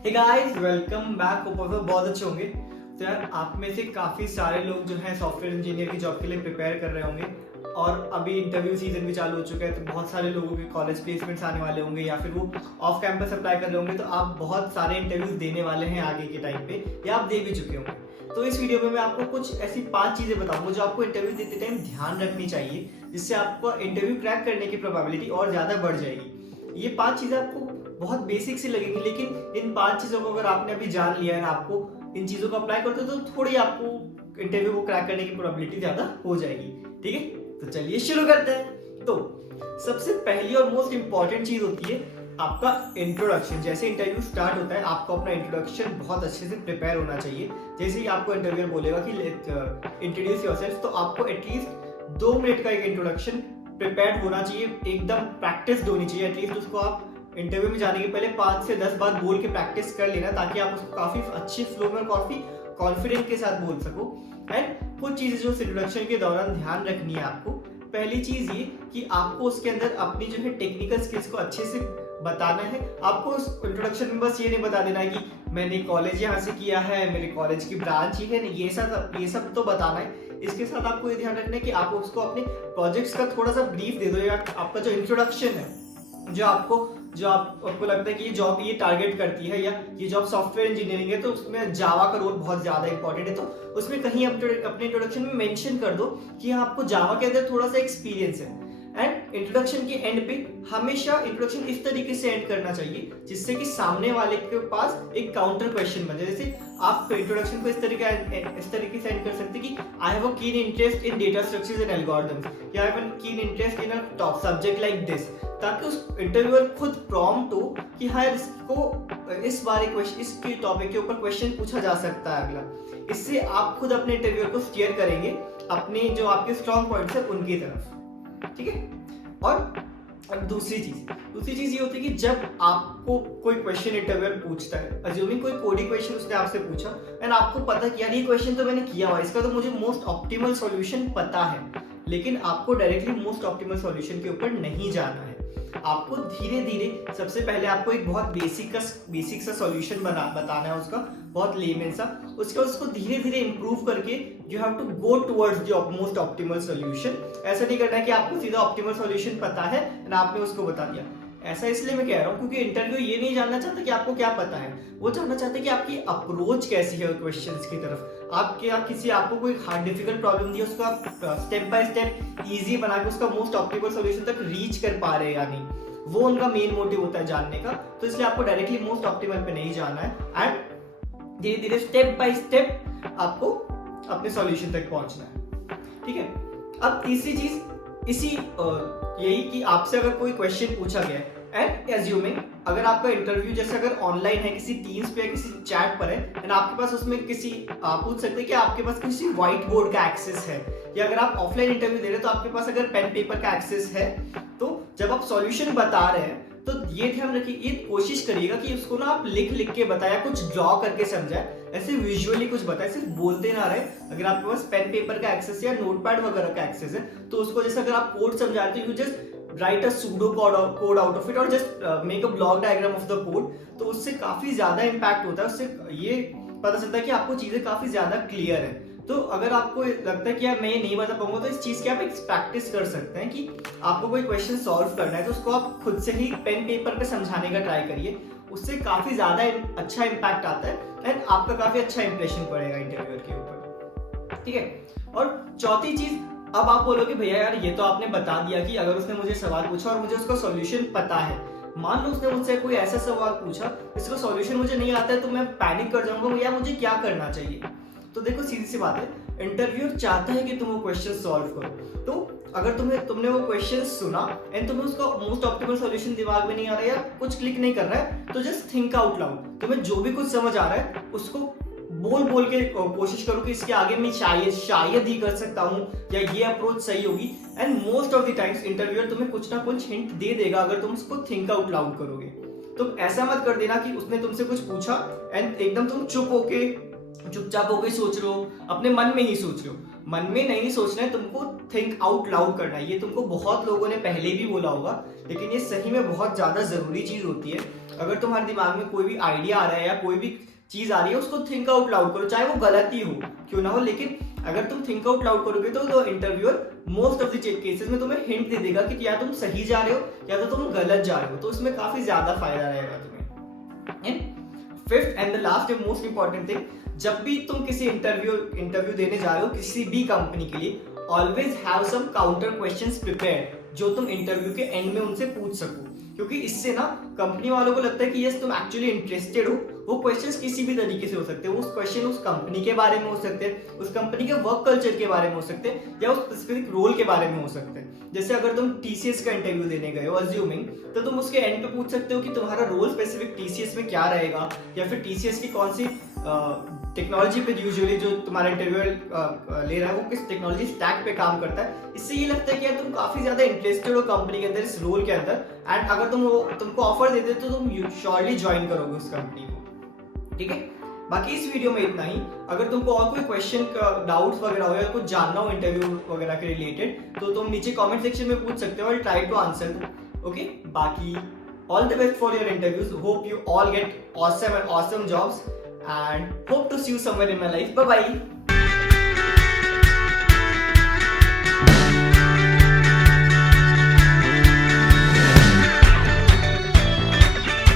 हे guys, welcome back. Hope बहुत अच्छे होंगे। तो यार, आप में से काफ़ी सारे लोग जो हैं सॉफ्टवेयर इंजीनियर की जॉब के लिए प्रिपेयर कर रहे होंगे और अभी इंटरव्यू सीजन भी चालू हो चुका है। तो बहुत सारे लोगों के कॉलेज प्लेसमेंट्स आने वाले होंगे या फिर वो ऑफ कैंपस अप्लाई कर रहे होंगे। तो आप बहुत सारे इंटरव्यूज देने वाले हैं आगे के टाइम पे, या आप दे भी चुके होंगे। तो इस वीडियो में मैं आपको कुछ ऐसी 5 चीज़ें बताऊंगा जो आपको इंटरव्यू देते टाइम ध्यान रखनी चाहिए, जिससे आपको इंटरव्यू क्रैक करने की प्रोबेबिलिटी और ज़्यादा बढ़ जाएगी। ये 5 चीज़ें आपको बहुत बेसिक सी लगेंगी, लेकिन इन 5 चीज़ों को अगर आपने अभी जान लिया है, आपको इन चीज़ों को अप्लाई करते हो तो थोड़ी आपको इंटरव्यू को क्रैक करने की प्रोबेबिलिटी ज़्यादा हो जाएगी। ठीक है, तो चलिए शुरू करते हैं। तो सबसे पहली और मोस्ट इंपॉर्टेंट चीज़ होती है आपका इंट्रोडक्शन। जैसे इंटरव्यू स्टार्ट होता है, आपको अपना इंट्रोडक्शन बहुत अच्छे से प्रिपेयर होना चाहिए। जैसे ही आपको इंटरव्यूअर बोलेगा कि इंट्रोड्यूस योरसेल्फ, तो आपको एटलीस्ट 2 मिनट का एक इंट्रोडक्शन प्रिपेयर्ड होना चाहिए, एकदम प्रैक्टिस होनी चाहिए। एटलीस्ट उसको आप इंटरव्यू में जाने के पहले 5 से 10 बार बोल के प्रैक्टिस कर लेना, ताकि आप उसको काफी अच्छे फ्लो में काफी कॉन्फिडेंस के साथ बोल सको। एंड कुछ चीजें जो इंट्रोडक्शन के दौरान ध्यान रखनी है आपको, पहली चीज ये कि आपको उसके अंदर अपनी जो है टेक्निकल स्किल्स को अच्छे से बताना है। आपको उस इंट्रोडक्शन में बस ये नहीं बता देना है कि मैंने कॉलेज यहाँ से किया है, मेरे कॉलेज की ब्रांच ही है, ये सब तो बताना है। इसके साथ आपको ये ध्यान रखना है कि आप उसको अपने प्रोजेक्ट्स का थोड़ा सा ब्रीफ दे दो, या आपका जो इंट्रोडक्शन है, जो आपको लगता है कि ये जॉब ये टारगेट करती है, या ये जॉब सॉफ्टवेयर इंजीनियरिंग है, तो उसमें जावा का रोल बहुत ज्यादा इंपॉर्टेंट है। तो उसमें कहीं अपने इंट्रोडक्शन में मेंशन कर दो कि आपको जावा के अंदर थोड़ा सा एक्सपीरियंस है। एंड इंट्रोडक्शन के एंड पे हमेशा इंट्रोडक्शन इस तरीके से एंड करना चाहिए जिससे कि सामने वाले के पास एक काउंटर क्वेश्चन बन जाए। जैसे आप इंट्रोडक्शन को इस तरीके से एंड कर सकते हैं कि आई have a keen interest in data structures and algorithms, या I have a keen interest in a top subject like this, ताकि उस इंटरव्यूअर खुद प्रॉम्प्ट हो कि हाँ, इसको इस बारे इसके टॉपिक के ऊपर क्वेश्चन पूछा जा सकता है अगला। इससे आप खुद अपने इंटरव्यूअर को स्टीयर करेंगे अपने जो आपके स्ट्रॉन्ग पॉइंट्स है उनकी तरफ। ठीक है। और दूसरी चीज ये होती है कि जब आपको कोई क्वेश्चन इंटरव्यूअर पूछता है, अज्यूमिंग कोई कोडिंग क्वेश्चन उसने आपसे पूछा एंड आपको पता कि यार ये क्वेश्चन तो मैंने किया हुआ है, इसका तो मुझे मोस्ट ऑप्टिमल सॉल्यूशन पता है, लेकिन आपको डायरेक्टली मोस्ट ऑप्टिमल सॉल्यूशन के ऊपर नहीं जाना है। आपको धीरे धीरे सबसे पहले आपको एक बहुत बेसिक सा सॉल्यूशन बताना है, उसका बहुत लेमन सा। उसको धीरे धीरे इंप्रूव करके you have to go towards the most optimal solution. ऐसा नहीं करना है कि आपको सीधा ऑप्टिमल सॉल्यूशन पता है और आपने उसको बता दिया। ऐसा इसलिए मैं कह रहा हूँ क्योंकि इंटरव्यू ये नहीं जानना चाहता कि आपको क्या पता है, वो जानना चाहते हैं कि आपकी अप्रोच कैसी है क्वेश्चंस की तरफ। आपको कोई हार्ड डिफिकल्ट प्रॉब्लम दी है, उसको आप स्टेप बाय स्टेप इजी बना के उसका मोस्ट ऑप्टिमल सॉल्यूशन तक रीच कर पा रहे हैं या नहीं, वो उनका मेन मोटिव होता है जानने का। तो इसलिए आपको डायरेक्टली मोस्ट ऑप्टिमल पे नहीं जाना है, एंड धीरे धीरे स्टेप बाय स्टेप आपको अपने सॉल्यूशन तक पहुंचना है। ठीक है। अब तीसरी चीज यही कि आपसे अगर कोई क्वेश्चन पूछा गया है, एंड एज्यूमिंग अगर आपका इंटरव्यू जैसे अगर ऑनलाइन है, किसी टीम्स पे या किसी चैट पर है, एंड आपके पास उसमें आप पूछ सकते हैं कि आपके पास किसी व्हाइट बोर्ड का एक्सेस है, या अगर आप ऑफलाइन इंटरव्यू दे रहे हैं तो आपके पास अगर पेन पेपर का एक्सेस है, तो जब आप सॉल्यूशन बता रहे हैं तो ये ध्यान रखिए, ये कोशिश करिएगा कि उसको ना आप लिख के बताया, कुछ ड्रॉ करके समझाए, ऐसे विजुअली कुछ बताए, सिर्फ बोलते ना रहे। अगर आपके पास पेन पेपर का एक्सेस या नोटपैड वगैरह का एक्सेस है, तो उसको जैसे अगर आप कोड समझा रहे हो, you just write a pseudo code out of it, और just make a block diagram of the code. तो उससे काफी ज्यादा इंपैक्ट होता है, उससे ये पता चलता है कि आपको चीजें काफी ज्यादा क्लियर है। तो अगर आपको लगता है कि यार मैं ये नहीं बता पाऊंगा, तो इस चीज की आप एक प्रैक्टिस कर सकते हैं कि आपको कोई क्वेश्चन सॉल्व करना है तो उसको आप खुद से ही पेन पेपर पे समझाने का ट्राई करिए। उससे काफी ज्यादा अच्छा इंपैक्ट आता है, एंड आपका काफी अच्छा इंप्रेशन पड़ेगा इंटरव्यूअर के ऊपर। ठीक है। और चौथी चीज, अब आप बोलोगे भैया यार ये तो आपने बता दिया कि अगर उसने मुझे सवाल पूछा और मुझे उसका सॉल्यूशन पता है, मान लो उसने मुझसे कोई ऐसा सवाल पूछा इसका सॉल्यूशन मुझे नहीं आता है, तो मैं पैनिक कर जाऊंगा, भैया मुझे क्या करना चाहिए। तो देखो सीधी सी बात है, इंटरव्यूअर चाहता है कि तुम वो क्वेश्चन सॉल्व करो। तो अगर तुमने वो क्वेश्चन सुना एंड तुम्हें उसका मोस्ट ऑप्टिमल सॉल्यूशन दिमाग में नहीं आ रहा है या कुछ क्लिक नहीं कर रहा है, तो जस्ट थिंक आउट लाउड। तुम्हें जो भी कुछ समझ आ रहा है उसको बोल के कोशिश करो कि इसके आगे मैं शायद ही कर सकता हूँ, या ये अप्रोच सही होगी। And most of the times interviewer तुम्हें कुछ ना कुछ हिंट दे देगा अगर तुम उसको थिंक आउट लाउड करोगे। तुम ऐसा मत कर देना कि उसने तुमसे कुछ पूछा एंड एकदम तुम चुपचाप होके सोच रहे हो, अपने मन में ही सोच रहे हो। मन में नहीं सोचना है, तुमको थिंक आउट लाउड करना है। ये तुमको बहुत लोगों ने पहले भी बोला होगा, लेकिन ये सही में बहुत ज्यादा जरूरी चीज होती है। अगर तुम्हारे दिमाग में कोई भी आइडिया आ रहा है या कोई भी चीज आ रही है, उसको थिंक आउट लाउड करो, चाहे वो गलत ही हो क्यों ना हो। लेकिन अगर तुम थिंक आउट लाउड करोगे तो interviewer most of the cases में तुम्हें हिंट दे देगा कि या तुम सही जा रहे हो या तो तुम गलत जा रहे हो, तो उसमें काफी ज्यादा फायदा रहेगा तुम्हें। And fifth and the last and most important thing, जब भी तुम किसी इंटरव्यू देने जा रहे हो किसी भी कंपनी के लिए, always have some counter questions prepared जो तुम इंटरव्यू के एंड में उनसे पूछ सको, क्योंकि इससे ना कंपनी वालों को लगता है कि यस तुम एक्चुअली इंटरेस्टेड हो। वो क्वेश्चंस किसी भी तरीके से हो सकते हैं, उस क्वेश्चन उस कंपनी के बारे में हो सकते हैं, उस कंपनी के वर्क कल्चर के बारे में हो सकते हैं, या उस स्पेसिफिक रोल के बारे में हो सकते हैं। जैसे अगर तुम टीसीएस का इंटरव्यू देने गए हो अज्यूमिंग, तो तुम उसके एंड पे पूछ सकते हो कि तुम्हारा रोल स्पेसिफिक टीसीएस में क्या रहेगा, या फिर टीसीएस की कौन सी टेक्नोलॉजी पे यूजुअली जो तुम्हारा इंटरव्यू ले रहा है वो किस टेक्नोलॉजी स्टैक पे काम करता है। इससे ये लगता है कि यार तुम काफी ज्यादा इंटरेस्टेड हो कंपनी के अंदर, इस रोल के अंदर, एंड अगर तुमको ऑफर देते तो तुम श्योरली ज्वाइन करोगे उस कंपनी को। ठीक है, बाकी इस वीडियो में इतना ही। अगर तुमको और कोई क्वेश्चन का डाउट्स वगैरह हो या कुछ जानना हो इंटरव्यू वगैरह के रिलेटेड, तो तुम नीचे कमेंट सेक्शन में पूछ सकते हो, I try to answer. Okay, बाकी all the best for your interviews. Hope you all get awesome and awesome jobs, and hope to see you somewhere in my life. Bye bye.